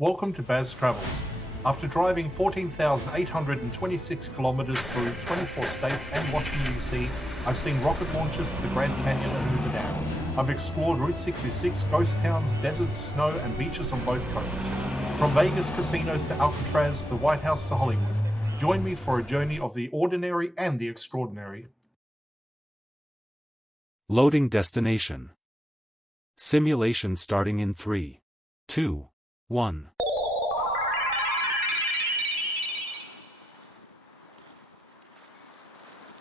Welcome to Baz Travels. After driving 14,826 kilometers through 24 states and Washington, D.C., I've seen rocket launches to the Grand Canyon and Hoover Dam. I've explored Route 66, ghost towns, deserts, snow, and beaches on both coasts. From Vegas casinos to Alcatraz, the White House to Hollywood. Join me for a journey of the ordinary and the extraordinary. Loading destination. Simulation starting in 3, 2, 1.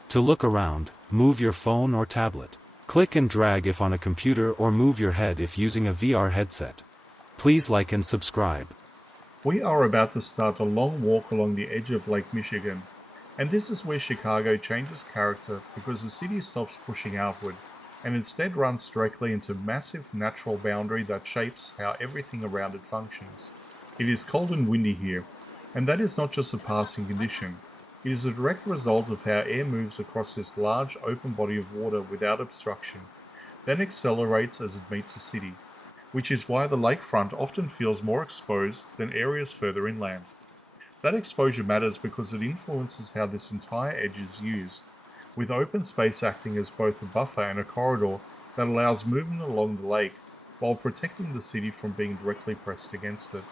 To look around, move your phone or tablet. Click and drag if on a computer or move your head if using a VR headset. Please like and subscribe. We are about to start a long walk along the edge of Lake Michigan, and this is where Chicago changes character because the city stops pushing outward and instead runs directly into a massive natural boundary that shapes how everything around it functions. It is cold and windy here, and that is not just a passing condition. It is a direct result of how air moves across this large open body of water without obstruction, then accelerates as it meets the city, which is why the lakefront often feels more exposed than areas further inland. That exposure matters because it influences how this entire edge is used, with open space acting as both a buffer and a corridor that allows movement along the lake, while protecting the city from being directly pressed against it.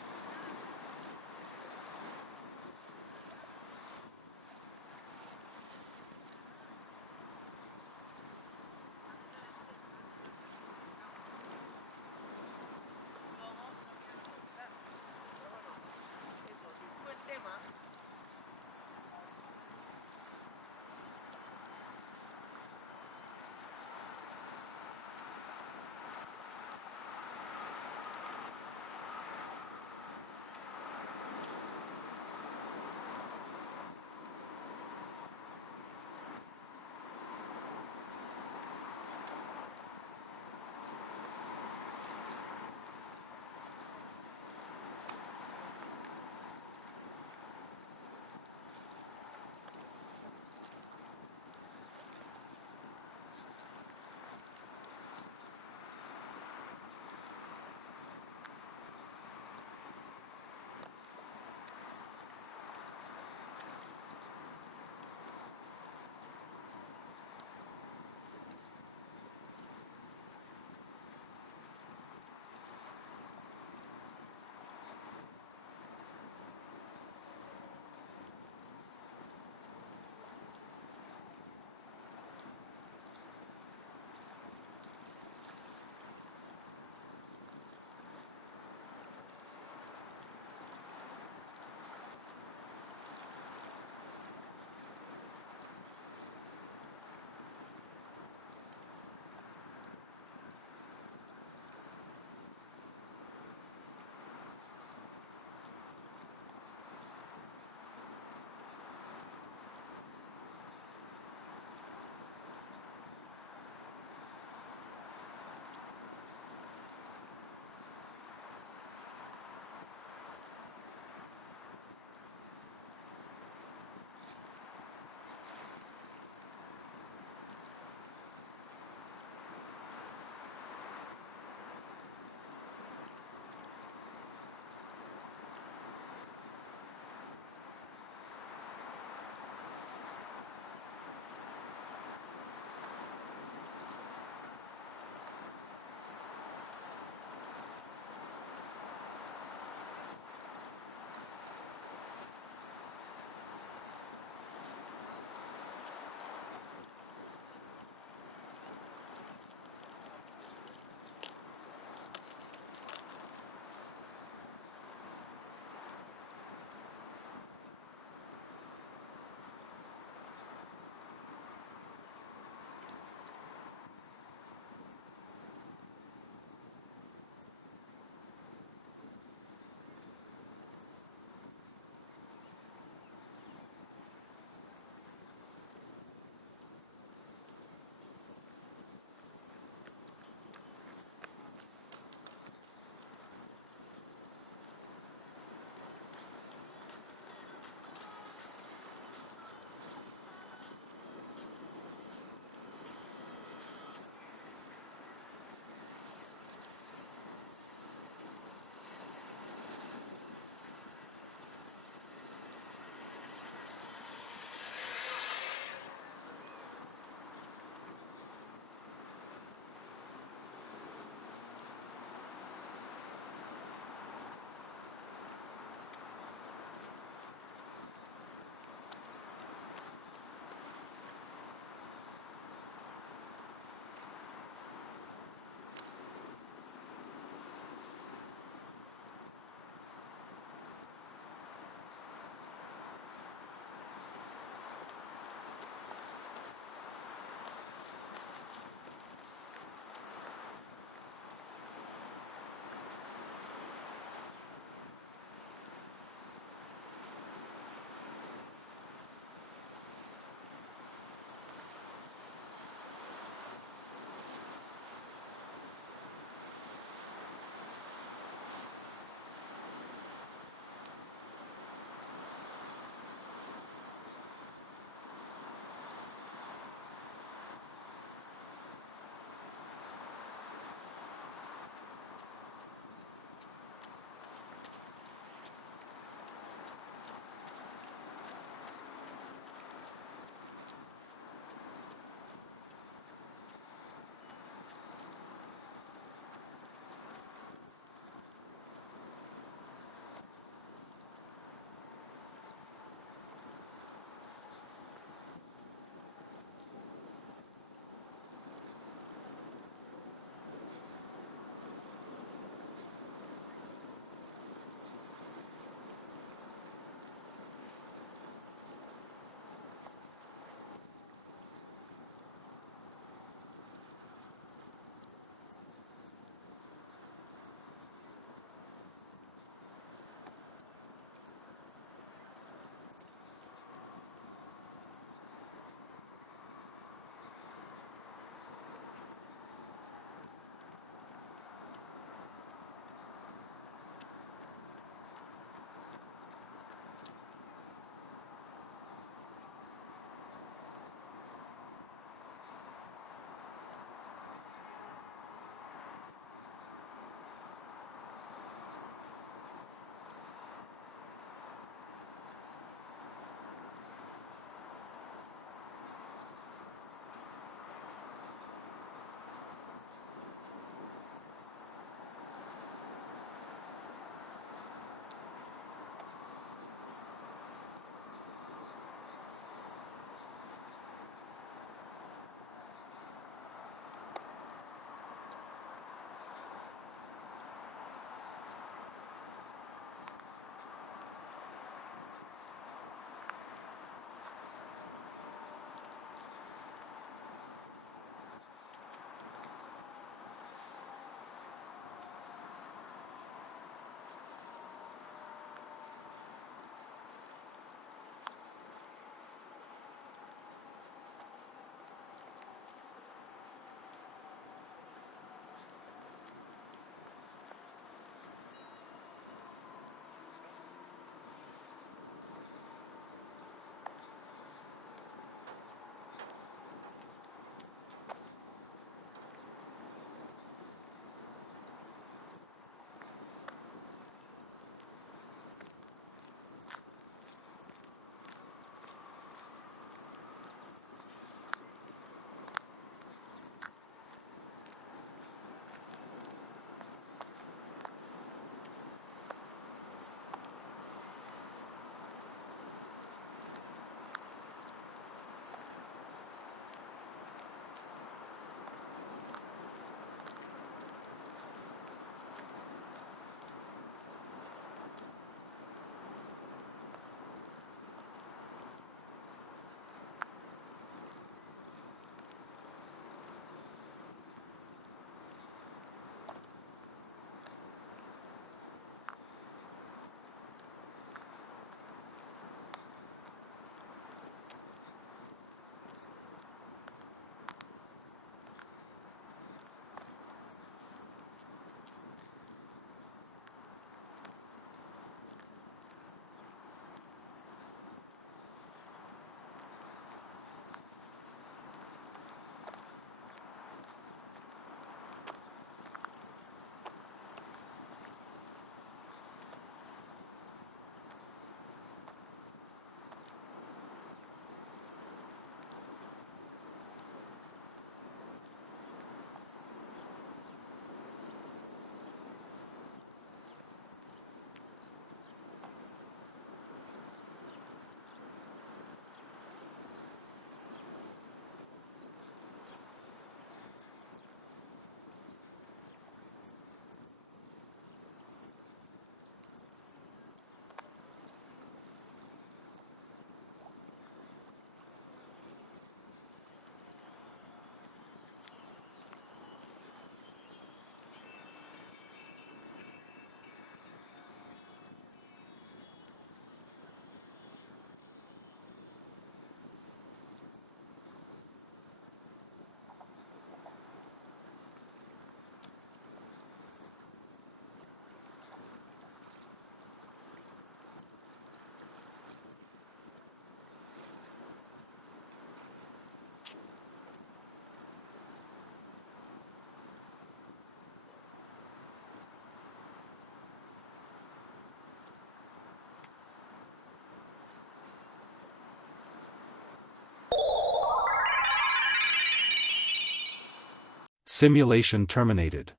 Simulation terminated.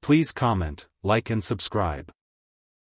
Please comment, like and subscribe.